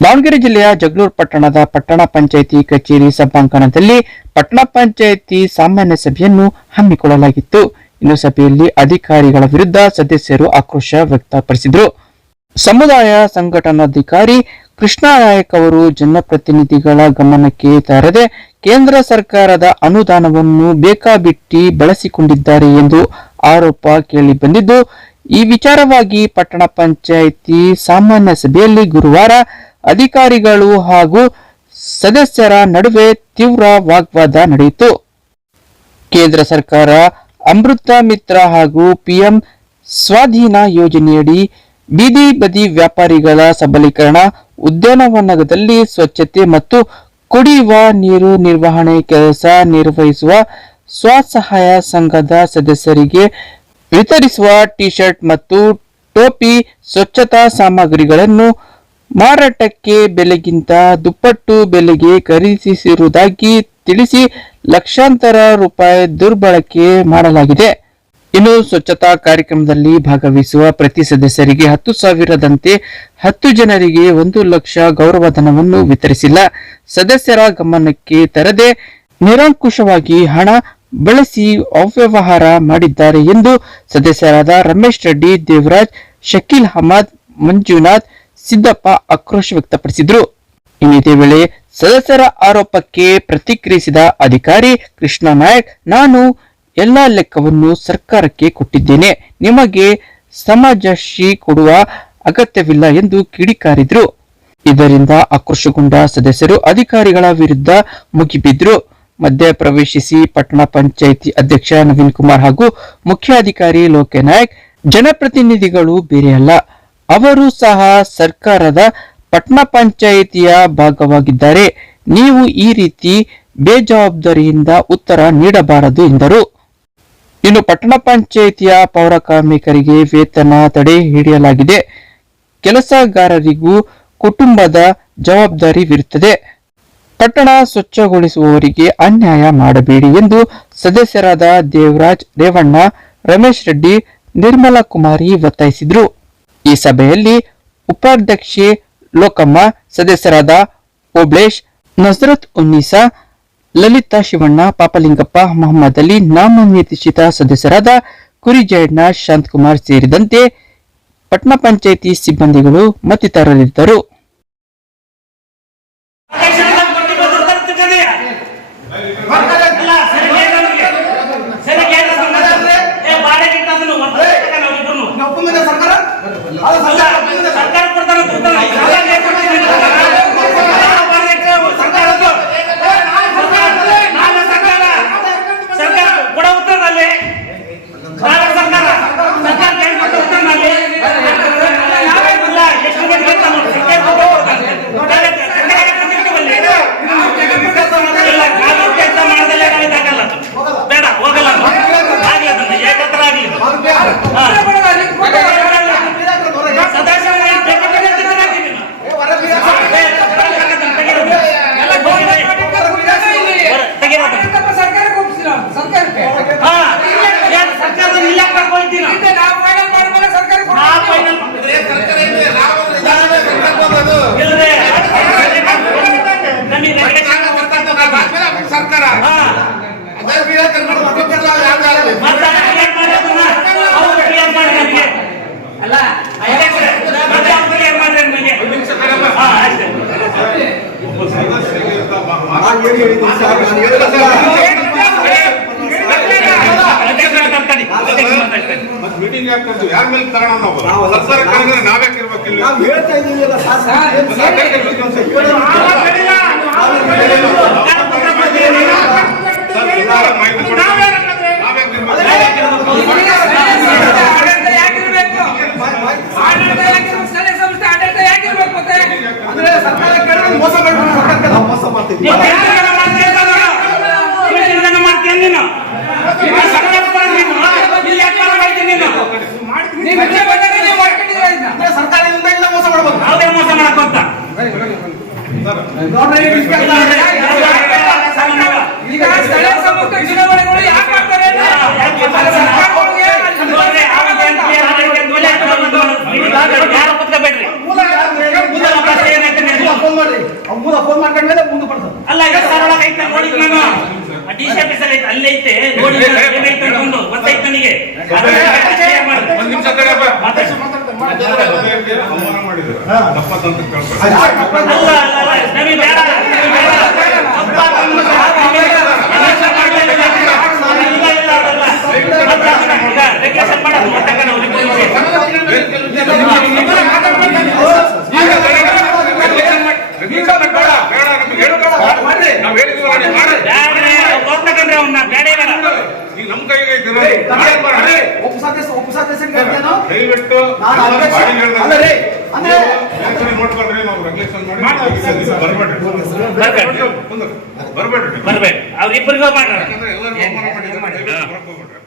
ದಾವಣಗೆರೆ ಜಿಲ್ಲೆಯ ಜಗಳೂರು ಪಟ್ಟಣದ ಪಟ್ಟಣ ಪಂಚಾಯಿತಿ ಕಚೇರಿ ಸಭಾಂಗಣದಲ್ಲಿ ಪಟ್ಟಣ ಪಂಚಾಯಿತಿ ಸಾಮಾನ್ಯ ಸಭೆಯನ್ನು ಹಮ್ಮಿಕೊಳ್ಳಲಾಗಿತ್ತು. ಇನ್ನು ಸಭೆಯಲ್ಲಿ ಅಧಿಕಾರಿಗಳ ವಿರುದ್ಧ ಸದಸ್ಯರು ಆಕ್ರೋಶ ವ್ಯಕ್ತಪಡಿಸಿದರು. ಸಮುದಾಯ ಸಂಘಟನಾಧಿಕಾರಿ ಕೃಷ್ಣ ನಾಯಕ್ ಅವರು ಜನಪ್ರತಿನಿಧಿಗಳ ಗಮನಕ್ಕೆ ತರದೆ ಕೇಂದ್ರ ಸರ್ಕಾರದ ಅನುದಾನವನ್ನು ಬೇಕಾಬಿಟ್ಟಿ ಬಳಸಿಕೊಂಡಿದ್ದಾರೆ ಎಂದು ಆರೋಪ ಕೇಳಿಬಂದಿದ್ದು ಈ ವಿಚಾರವಾಗಿ ಪಟ್ಟಣ ಪಂಚಾಯಿತಿ ಸಾಮಾನ್ಯ ಸಭೆಯಲ್ಲಿ ಗುರುವಾರ ಅಧಿಕಾರಿಗಳು ಹಾಗೂ ಸದಸ್ಯರ ನಡುವೆ ತೀವ್ರ ವಾಗ್ವಾದ ನಡೆಯಿತು. ಕೇಂದ್ರ ಸರ್ಕಾರ ಅಮೃತ ಮಿತ್ರ ಹಾಗೂ ಪಿಎಂ ಸ್ವಾಧೀನ ಯೋಜನೆಯಡಿ ಬೀದಿ ಬದಿ ವ್ಯಾಪಾರಿಗಳ ಸಬಲೀಕರಣ ಉದ್ಯಾನವನದಲ್ಲಿ ಸ್ವಚ್ಛತೆ ಮತ್ತು ಕುಡಿಯುವ ನೀರು ನಿರ್ವಹಣೆ ಕೆಲಸ ನಿರ್ವಹಿಸುವ ಸ್ವಸಹಾಯ ಸಂಘದ ಸದಸ್ಯರಿಗೆ ವಿತರಿಸುವ ಟಿ ಶರ್ಟ್ ಮತ್ತು ಟೋಪಿ ಸ್ವಚ್ಛತಾ ಸಾಮಗ್ರಿಗಳನ್ನು ಮಾರಾಟಕ್ಕೆ ಬೆಲೆಗಿಂತ ದುಪ್ಪಟ್ಟು ಬೆಲೆಗೆ ಖರೀದಿಸಿರುವುದಾಗಿ ತಿಳಿಸಿ ಲಕ್ಷಾಂತರ ರೂಪಾಯಿ ದುರ್ಬಳಕೆ ಮಾಡಲಾಗಿದೆ. ಇನ್ನು ಸ್ವಚ್ಛತಾ ಕಾರ್ಯಕ್ರಮದಲ್ಲಿ ಭಾಗವಹಿಸುವ ಪ್ರತಿ ಸದಸ್ಯರಿಗೆ ಹತ್ತು ಸಾವಿರದಂತೆ ಹತ್ತು ಜನರಿಗೆ ಒಂದು ಲಕ್ಷ ಗೌರವಧನವನ್ನು ವಿತರಿಸಿಲ್ಲ. ಸದಸ್ಯರ ಗಮನಕ್ಕೆ ತರದೆ ನಿರಂಕುಶವಾಗಿ ಹಣ ಬಳಸಿ ಅವ್ಯವಹಾರ ಮಾಡಿದ್ದಾರೆ ಎಂದು ಸದಸ್ಯರಾದ ರಮೇಶ್ ರೆಡ್ಡಿ, ದೇವರಾಜ್, ಶಕೀಲ್ ಅಹಮದ್, ಮಂಜುನಾಥ್ ಸಿದ್ದಪ್ಪ ಆಕ್ರೋಶ ವ್ಯಕ್ತಪಡಿಸಿದ್ರು. ಇದೇ ವೇಳೆ ಸದಸ್ಯರ ಆರೋಪಕ್ಕೆ ಪ್ರತಿಕ್ರಿಯಿಸಿದ ಅಧಿಕಾರಿ ಕೃಷ್ಣ ನಾಯಕ್, ನಾನು ಎಲ್ಲ ಲೆಕ್ಕವನ್ನು ಸರ್ಕಾರಕ್ಕೆ ಕೊಟ್ಟಿದ್ದೇನೆ. ನಿಮಗೆ ಸಮಜಶಿ ಕೊಡುವ ಅಗತ್ಯವಿಲ್ಲ ಎಂದು ಕಿಡಿಕಾರಿದ್ರು. ಇದರಿಂದ ಆಕ್ರೋಶಗೊಂಡ ಸದಸ್ಯರು ಅಧಿಕಾರಿಗಳ ವಿರುದ್ಧ ಮುಗಿಬಿದ್ರು. ಮಧ್ಯ ಪ್ರವೇಶಿಸಿ ಪಟ್ಟಣ ಪಂಚಾಯಿತಿ ಅಧ್ಯಕ್ಷ ನವೀನ್ ಕುಮಾರ್ ಹಾಗೂ ಮುಖ್ಯಾಧಿಕಾರಿ ಲೋಕನಾಯಕ್, ಜನಪ್ರತಿನಿಧಿಗಳು ಬೇರೆಯಲ್ಲ ಅವರು ಸಹ ಸರ್ಕಾರದ ಪಟ್ಟಣ ಪಂಚಾಯಿತಿಯ ಭಾಗವಾಗಿದ್ದಾರೆ. ನೀವು ಈ ರೀತಿ ಬೇಜವಾಬ್ದಾರಿಯಿಂದ ಉತ್ತರ ನೀಡಬಾರದು ಎಂದರು. ಇನ್ನು ಪಟ್ಟಣ ಪಂಚಾಯಿತಿಯ ಪೌರ ಕಾರ್ಮಿಕರಿಗೆ ವೇತನ ತಡೆ ಹಿಡಿಯಲಾಗಿದೆ. ಕೆಲಸಗಾರರಿಗೂ ಕುಟುಂಬದ ಜವಾಬ್ದಾರಿವಿರುತ್ತದೆ ಪಟ್ಟಣ ಸ್ವಚ್ಛಗೊಳಿಸುವವರಿಗೆ ಅನ್ಯಾಯ ಮಾಡಬೇಡಿ ಎಂದು ಸದಸ್ಯರಾದ ದೇವರಾಜ್ ರೇವಣ್ಣ, ರಮೇಶ್ ರೆಡ್ಡಿ, ನಿರ್ಮಲಾ ಕುಮಾರಿ ಒತ್ತಾಯಿಸಿದರು. ಈ ಸಭೆಯಲ್ಲಿ ಉಪಾಧ್ಯಕ್ಷೆ ಲೋಕಮ್ಮ, ಸದಸ್ಯರಾದ ಓಬ್ಳೇಶ್ ನಜರತ್ ಉನ್ನೀಸಾ, ಲಲಿತಾ ಶಿವಣ್ಣ, ಪಾಪಲಿಂಗಪ್ಪ ಮೊಹಮ್ಮದ್ ಅಲಿ ನಾಮನಿರ್ದೇಶಿತ ಸದಸ್ಯರಾದ ಕುರಿಜಯಣ್ಣ, ಶಾಂತಕುಮಾರ್ ಸೇರಿದಂತೆ ಪಟ್ಟಣ ಪಂಚಾಯಿತಿ ಸಿಬ್ಬಂದಿಗಳು ಮತ್ತಿತರರಿದ್ದರು. ಮೀಟಿಂಗ್ ಯಾಕೆ ಕರ್ತೀವಿ ಯಾರ ಮೇಲೆ ತರೋಣ ನಾವು ಸರ್ಕಾರ ಕರೆದ್ರೆ ನಾವ್ಯಾಕೆ ಇರ್ಬೇಕು ಇಲ್ಲಿ ನಾವು ಹೇಳ್ತಾ ಇದೀವಲ್ಲ ಶಾಸನ ಯಾಕೆ ಇರ್ಬೇಕು ಅಂತ ಹೇಳಿ. ಸರ್ಕಾರ ಮಾಹಿತಿ ಕೊಡಿ. ನಾವ್ಯಾಕೆ ಇರ್ಬೇಕು? ಅಂದ್ರೆ ಸರ್ಕಾರ ಕೇಳಿದ್ರೆ ಮೋಸ ಮಾಡ್ಬಿಟ್ಟು ಸರ್ಕಾರ. ಅಂದ್ರೆ ಸರ್ಕಾರದಿಂದ ಮೋಸ ಮಾಡ್ಬೋದು ಯಾವುದೇ ಮೋಸ ಮಾಡಕ್ ಸಾಮಾನ್ಯ. ಈಗ ಸ್ಥಳೀಯ ಸಂಸ್ಥೆ ಚುನಾವಣೆಗಳು ಯಾಕೆ ಮಾಡ್ತಾರೆ ಅಲ್ಲಿ ಅವಮಾನ ಮಾಡಿದ್ರು ತಪ್ಪತ್ತಂತ ಕೇಳ್ಕೊಳ್ಳಿ ಅಲ್ಲ ಅಲ್ಲ ಅಲ್ಲ ನಮಗೆ ಬೇಡ ನಮಗೆ ಬೇಡ ತಪ್ಪಾಗ್ತದೆ. election ಮಾಡ್ಲಿಲ್ಲ. ಇಲ್ಲ, ಇಲ್ಲ, ಅದಲ್ಲ. ಮತ್ತೆ ಈಗ ರೆಗ್ಯುಲೇಷನ್ ಮಾಡೋದು ಮತ್ತೆ ನಾವು ರಿಪೋರ್ಟ್ ಮಾಡಿ. ಬೇಡ ಬೇಡ ನಮ್ಗೆ ಹೇಳು ನಾವ್ ಹೇಳಿದ್ವಲ್ಲ ನೀವು ಮಾಡಿ ಬ್ಯಾಡ್ರಿ, ಅವ್ರು ತೋರ್ಸ್ಬೇಕಂದ್ರೆ ಅವ್ನ ಬೇಡ ಬೇಡ. ಈಗ ನಮ್ ಕೈಗೆ ಐತಿರ ಮಾಡಕ್ ಬರ ಒಬ್ಬ ಸದಸ್ಯ ಒಬ್ಬ ಹೇಳ್ತೇನೋ? ದಯವಿಟ್ಟು ನಾನು ಅಧ್ಯಕ್ಷ ಬಾಡಿ ಅಲ್ಲ ರೀ, ಅಂದ್ರೆ ನೀವು ನೋಡ್ಕೊಳ್ರಿ ನಾವು ರೆಗ್ಯುಲೇಷನ್ ಮಾಡಿ ಬರ್ಬೇಡ್ರಿ. ಅವ್ರಿಬ್ಬರಿಗೂ ಮಾಡ್ರಿ ಯಾಕಂದ್ರೆ ಎಲ್ಲರೂ ಅವಮಾನ ಮಾಡಿದ್ದಾರೆ. ದಯವಿಟ್ಟು ಹೋಗ್ಬೇಡ್ರಿ.